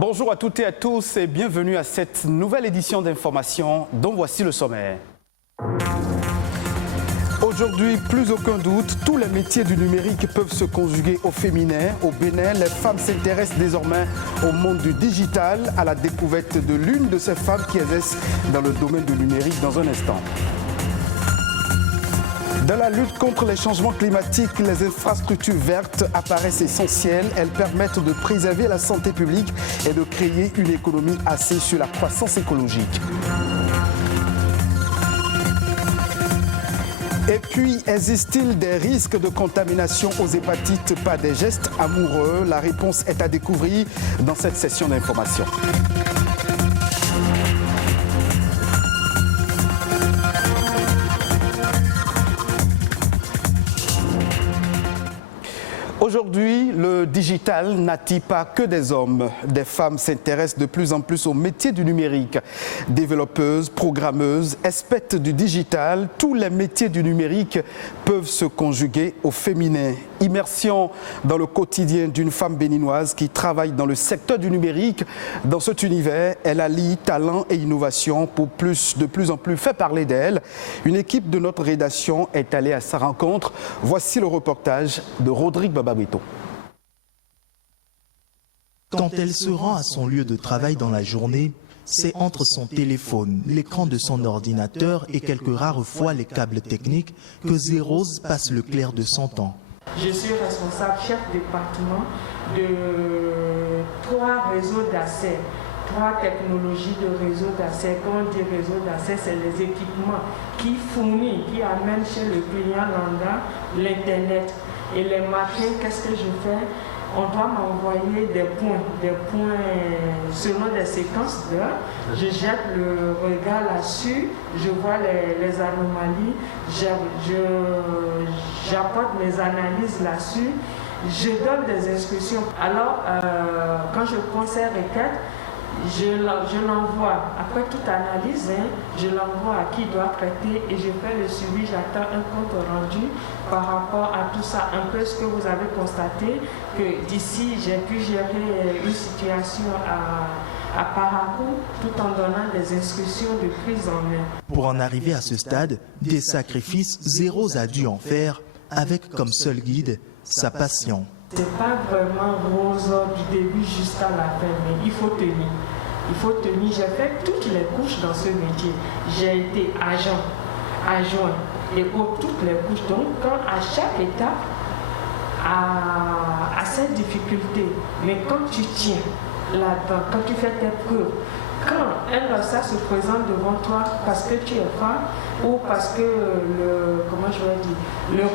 Bonjour à toutes et à tous et bienvenue à cette nouvelle édition d'Information dont voici le sommaire. Aujourd'hui, plus aucun doute, tous les métiers du numérique peuvent se conjuguer au féminin. Au Bénin, les femmes s'intéressent désormais au monde du digital, à la découverte de l'une de ces femmes qui exercent dans le domaine du numérique dans un instant. Dans la lutte contre les changements climatiques, les infrastructures vertes apparaissent essentielles. Elles permettent de préserver la santé publique et de créer une économie assise sur la croissance écologique. Et puis, existe-t-il des risques de contamination aux hépatites par des gestes amoureux? La réponse est à découvrir dans cette session d'information. Aujourd'hui, le digital n'attire pas que des hommes. Des femmes s'intéressent de plus en plus aux métiers du numérique. Développeuses, programmeuses, expertes du digital, tous les métiers du numérique peuvent se conjuguer au féminin. Immersion dans le quotidien d'une femme béninoise qui travaille dans le secteur du numérique. Dans cet univers, elle allie talent et innovation pour de plus en plus faire parler d'elle. Une équipe de notre rédaction est allée à sa rencontre. Voici le reportage de Rodrigue Bababrito. Quand elle se rend à son lieu de travail dans la journée, c'est entre son téléphone, l'écran de son ordinateur et quelques rares fois les câbles techniques que Zérose passe le clair de son temps. Je suis responsable chef département de 3 réseaux d'accès, 3 technologies de réseau d'accès. Quand on dit réseau d'accès, c'est les équipements qui fournissent, qui amènent chez le client lambda l'Internet. Et les matins, qu'est-ce que je fais? On doit m'envoyer des points selon des séquences d'heures. Je jette le regard là-dessus, je vois les anomalies, j'apporte mes analyses là-dessus, je donne des instructions. Alors, quand je prends ces requêtes, je l'envoie. Après toute analyse, je l'envoie à qui doit traiter et je fais le suivi. J'attends un compte rendu par rapport à tout ça. Un peu ce que vous avez constaté, que d'ici j'ai pu gérer une situation à Parakou tout en donnant des instructions de prise en main. Pour en arriver à ce stade, des sacrifices, Zérose a dû en faire avec comme seul guide sa passion. C'est pas vraiment rose du début jusqu'à la fin, mais il faut tenir. Il faut tenir. J'ai fait toutes les couches dans ce métier. J'ai été agent, adjoint et pour toutes les couches. Donc, à chaque étape, à cette difficulté, mais quand tu tiens là-dedans, quand tu fais tes preuves, quand un ça se présente devant toi parce que tu es femme ou parce que le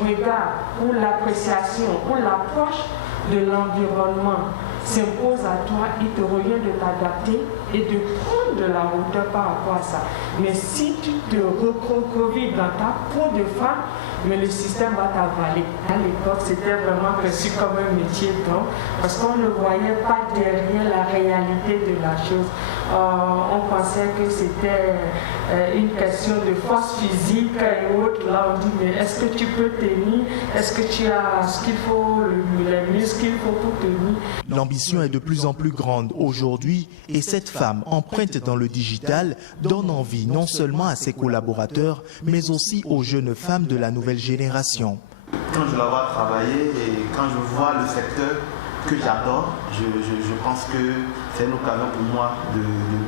regard ou l'appréciation ou l'approche de l'environnement s'impose à toi, il te revient de t'adapter et de prendre de la hauteur par rapport à ça. Mais si tu te recroquevilles dans ta peau de femme, mais le système va t'avaler. À l'époque, c'était vraiment perçu comme un métier d'homme parce qu'on ne voyait pas derrière la réalité de la chose. On pensait que c'était une question de force physique et autres. Là, on dit, mais est-ce que tu peux tenir? Est-ce que tu as ce qu'il faut, les muscles qu'il faut pour tenir? L'ambition est de plus en plus grande aujourd'hui et cette femme empreinte dans le digital donne envie non seulement à ses collaborateurs, mais aussi aux jeunes femmes de la nouvelle génération. Quand je la vois travailler et quand je vois le secteur que j'adore, je pense que c'est une occasion pour moi de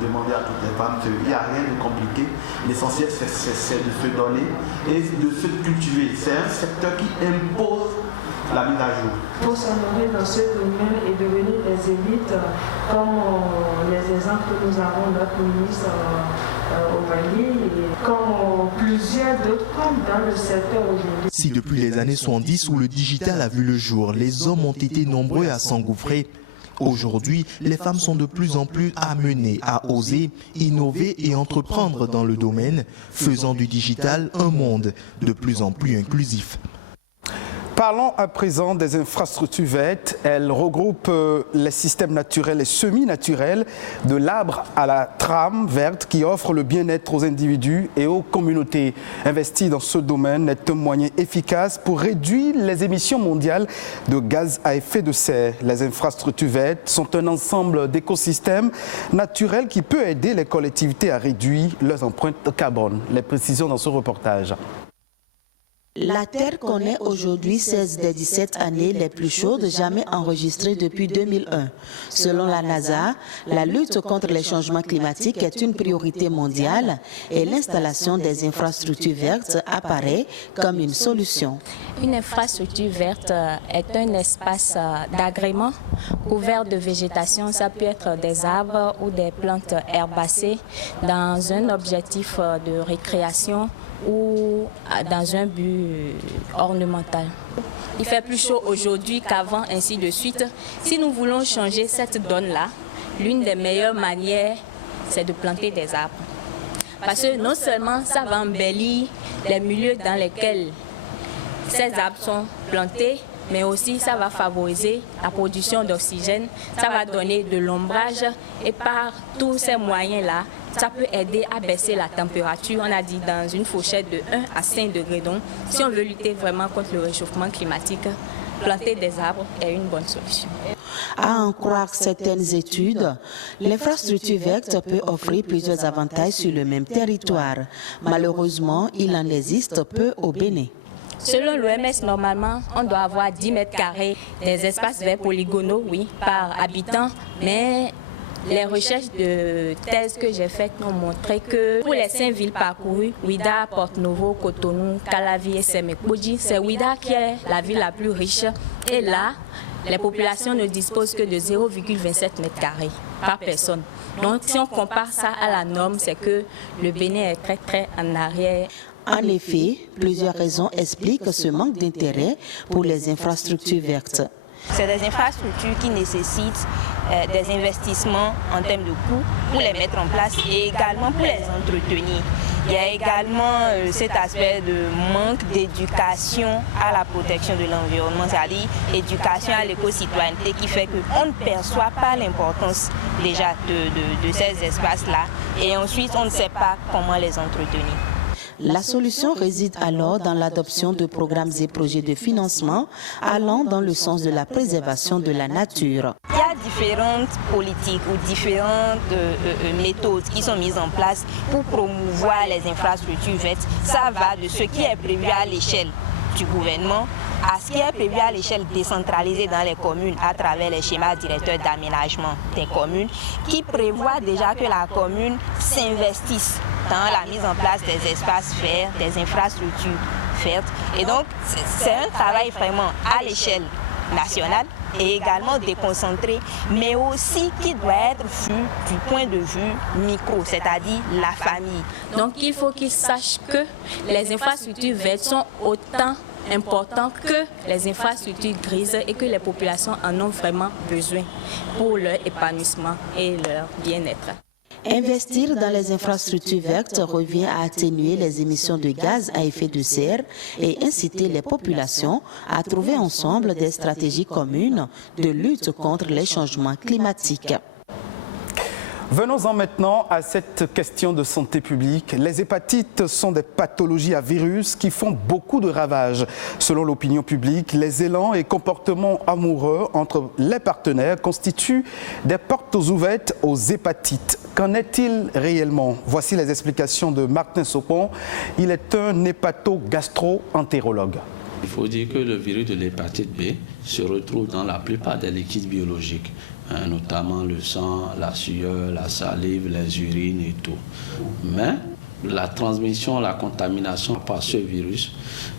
demander à toutes les femmes qu'il n'y a rien de compliqué. L'essentiel, c'est de se donner et de se cultiver. C'est un secteur qui impose la mise à jour. Pour s'honorer dans ce domaine et devenir des élites, comme les exemples que nous avons, notre ministre au Mali, et comme plusieurs d'autres comme dans le secteur aujourd'hui. Si depuis les années 70 où le digital a vu le jour, les hommes ont été nombreux à s'engouffrer, aujourd'hui, les femmes sont de plus en plus amenées à oser, innover et entreprendre dans le domaine, faisant du digital un monde de plus en plus inclusif. Parlons à présent des infrastructures vertes. Elles regroupent les systèmes naturels et semi-naturels, de l'arbre à la trame verte qui offre le bien-être aux individus et aux communautés. Investir dans ce domaine est un moyen efficace pour réduire les émissions mondiales de gaz à effet de serre. Les infrastructures vertes sont un ensemble d'écosystèmes naturels qui peut aider les collectivités à réduire leurs empreintes carbone. Les précisions dans ce reportage. La Terre connaît aujourd'hui 16 des 17 années les plus chaudes jamais enregistrées depuis 2001. Selon la NASA, la lutte contre les changements climatiques est une priorité mondiale et l'installation des infrastructures vertes apparaît comme une solution. Une infrastructure verte est un espace d'agrément couvert de végétation. Ça peut être des arbres ou des plantes herbacées dans un objectif de récréation ou dans un but ornemental. Il fait plus chaud aujourd'hui qu'avant, ainsi de suite. Si nous voulons changer cette donne-là, l'une des meilleures manières, c'est de planter des arbres. Parce que non seulement ça va embellir les milieux dans lesquels ces arbres sont plantés, mais aussi ça va favoriser la production d'oxygène, ça va donner de l'ombrage et par tous ces moyens-là, ça peut aider à baisser la température, on a dit dans une fourchette de 1 à 5 degrés. Donc, si on veut lutter vraiment contre le réchauffement climatique, planter des arbres est une bonne solution. À en croire certaines études, l'infrastructure verte peut offrir plusieurs avantages sur le même territoire. Malheureusement, il en existe peu au Bénin. Selon l'OMS, normalement, on doit avoir 10 mètres carrés des espaces verts polygonaux, oui, par habitant, mais les recherches de thèse que j'ai faites m'ont montré que pour les 5 villes parcourues, Ouidah, Porto-Novo, Cotonou, Calavi et Sémékodji, c'est Ouidah qui est la ville la plus riche. Et là, les populations ne disposent que de 0,27 mètres carrés par personne. Donc si on compare ça à la norme, c'est que le Bénin est très en arrière. En effet, plusieurs raisons expliquent ce manque d'intérêt pour les infrastructures vertes. C'est des infrastructures qui nécessitent des investissements en termes de coûts pour les mettre en place et également pour les entretenir. Il y a également cet aspect de manque d'éducation à la protection de l'environnement, c'est-à-dire éducation à l'éco-citoyenneté qui fait qu'on ne perçoit pas l'importance déjà de ces espaces-là et ensuite on ne sait pas comment les entretenir. La solution réside alors dans l'adoption de programmes et projets de financement allant dans le sens de la préservation de la nature. Il y a différentes politiques ou différentes méthodes qui sont mises en place pour promouvoir les infrastructures vertes. Ça va de ce qui est prévu à l'échelle du gouvernement à ce qui est prévu à l'échelle décentralisée dans les communes à travers les schémas directeurs d'aménagement des communes qui prévoient déjà que la commune s'investisse dans la mise en place des espaces verts, des infrastructures vertes. Et donc, c'est un travail vraiment à l'échelle nationale et également déconcentré, mais aussi qui doit être vu du point de vue micro, c'est-à-dire la famille. Donc, il faut qu'ils sachent que les infrastructures vertes sont autant importantes que les infrastructures grises et que les populations en ont vraiment besoin pour leur épanouissement et leur bien-être. Investir dans les infrastructures vertes revient à atténuer les émissions de gaz à effet de serre et inciter les populations à trouver ensemble des stratégies communes de lutte contre les changements climatiques. Venons-en maintenant à cette question de santé publique. Les hépatites sont des pathologies à virus qui font beaucoup de ravages. Selon l'opinion publique, les élans et comportements amoureux entre les partenaires constituent des portes ouvertes aux hépatites. Qu'en est-il réellement? Voici les explications de Martin Sopon. Il est un hépato-gastro-entérologue. Il faut dire que le virus de l'hépatite B se retrouve dans la plupart des liquides biologiques, notamment le sang, la sueur, la salive, les urines et tout. Mais la transmission, la contamination par ce virus,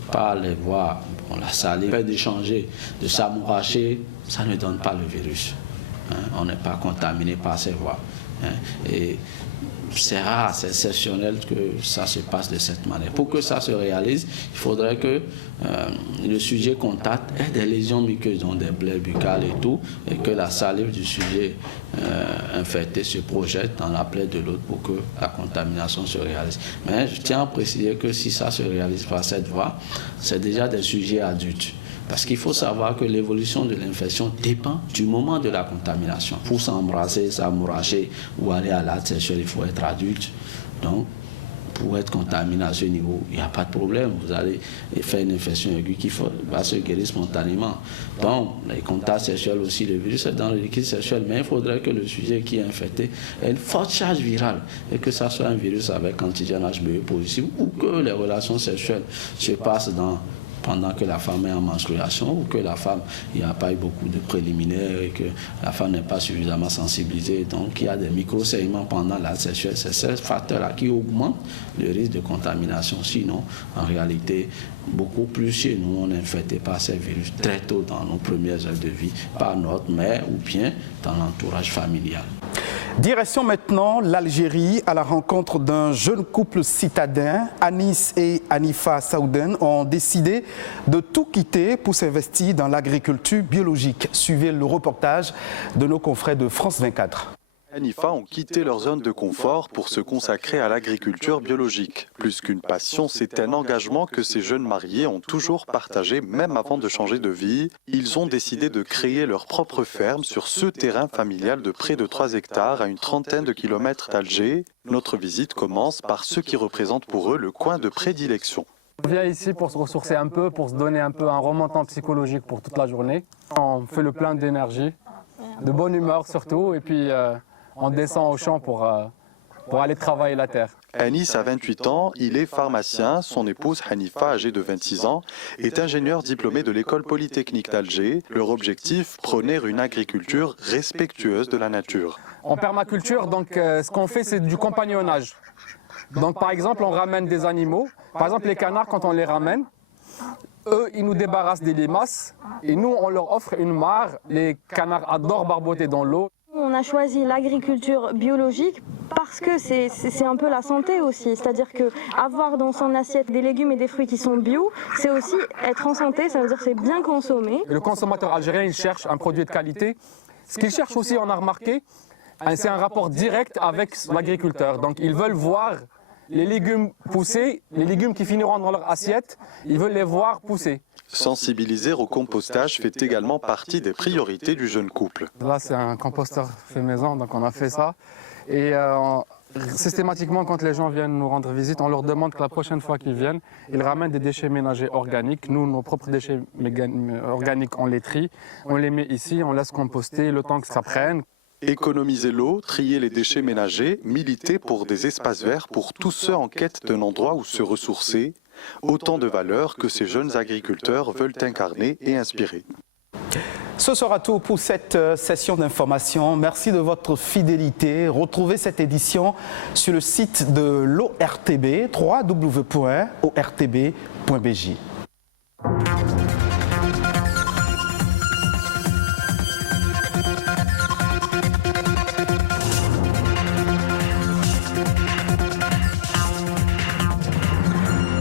par les voies, la salive, d'échanger, de s'amouracher, ça ne donne pas le virus. On n'est pas contaminé par ces voies. Et c'est rare, c'est exceptionnel que ça se passe de cette manière. Pour que ça se réalise, il faudrait que le sujet contact ait des lésions muqueuses, donc des plaies buccales et tout, et que la salive du sujet infecté se projette dans la plaie de l'autre pour que la contamination se réalise. Mais je tiens à préciser que si ça se réalise par cette voie, c'est déjà des sujets adultes. Parce qu'il faut savoir que l'évolution de l'infection dépend du moment de la contamination. Pour s'embrasser, s'amouracher ou aller à l'acte sexuel, il faut être adulte. Donc, pour être contaminé à ce niveau, il n'y a pas de problème. Vous allez faire une infection aiguë qui va se guérir spontanément. Donc, les contacts sexuels aussi, le virus est dans le liquide sexuel, mais il faudrait que le sujet qui est infecté ait une forte charge virale et que ça soit un virus avec antigène HBE positif ou que les relations sexuelles se passent pendant que la femme est en menstruation ou que la femme, il n'y a pas eu beaucoup de préliminaires et que la femme n'est pas suffisamment sensibilisée. Donc, il y a des micro-saignements pendant l'acte sexuel. C'est ce facteur-là qui augmente le risque de contamination. Sinon, en réalité, beaucoup plus chez nous, on est infecté par ces virus très tôt dans nos premières heures de vie, par notre mère ou bien dans l'entourage familial. Direction maintenant l'Algérie à la rencontre d'un jeune couple citadin. Anis et Hanifa Saouden ont décidé de tout quitter pour s'investir dans l'agriculture biologique. Suivez le reportage de nos confrères de France 24. Hanifa ont quitté leur zone de confort pour se consacrer à l'agriculture biologique. Plus qu'une passion, c'est un engagement que ces jeunes mariés ont toujours partagé, même avant de changer de vie. Ils ont décidé de créer leur propre ferme sur ce terrain familial de près de 3 hectares à une trentaine de kilomètres d'Alger. Notre visite commence par ce qui représente pour eux le coin de prédilection. On vient ici pour se ressourcer un peu, pour se donner un peu un remontant psychologique pour toute la journée. On fait le plein d'énergie, de bonne humeur surtout, et puis on descend au champ pour aller travailler la terre. Anis a 28 ans, il est pharmacien. Son épouse Hanifa, âgée de 26 ans, est ingénieure diplômée de l'école polytechnique d'Alger. Leur objectif, prôner une agriculture respectueuse de la nature. En permaculture, donc, ce qu'on fait, c'est du compagnonnage. Donc, par exemple, on ramène des animaux. Par exemple, les canards, quand on les ramène, eux, ils nous débarrassent des limaces et nous, on leur offre une mare. Les canards adorent barboter dans l'eau. On a choisi l'agriculture biologique parce que c'est un peu la santé aussi. C'est-à-dire qu'avoir dans son assiette des légumes et des fruits qui sont bio, c'est aussi être en santé, ça veut dire que c'est bien consommé. Le consommateur algérien, il cherche un produit de qualité. Ce qu'il cherche aussi, on a remarqué, c'est un rapport direct avec l'agriculteur. Donc ils veulent voir les légumes pousser, les légumes qui finiront dans leur assiette, ils veulent les voir pousser. Sensibiliser au compostage fait également partie des priorités du jeune couple. Là, c'est un composteur fait maison, donc on a fait ça. Et systématiquement, quand les gens viennent nous rendre visite, on leur demande que la prochaine fois qu'ils viennent, ils ramènent des déchets ménagers organiques. Nous, nos propres déchets organiques, on les trie, on les met ici, on laisse composter le temps que ça prenne. Économiser l'eau, trier les déchets ménagers, militer pour des espaces verts pour tous ceux en quête d'un endroit où se ressourcer. Autant de valeurs que ces jeunes agriculteurs veulent incarner et inspirer. Ce sera tout pour cette session d'information. Merci de votre fidélité. Retrouvez cette édition sur le site de l'ORTB, www.ortb.bj.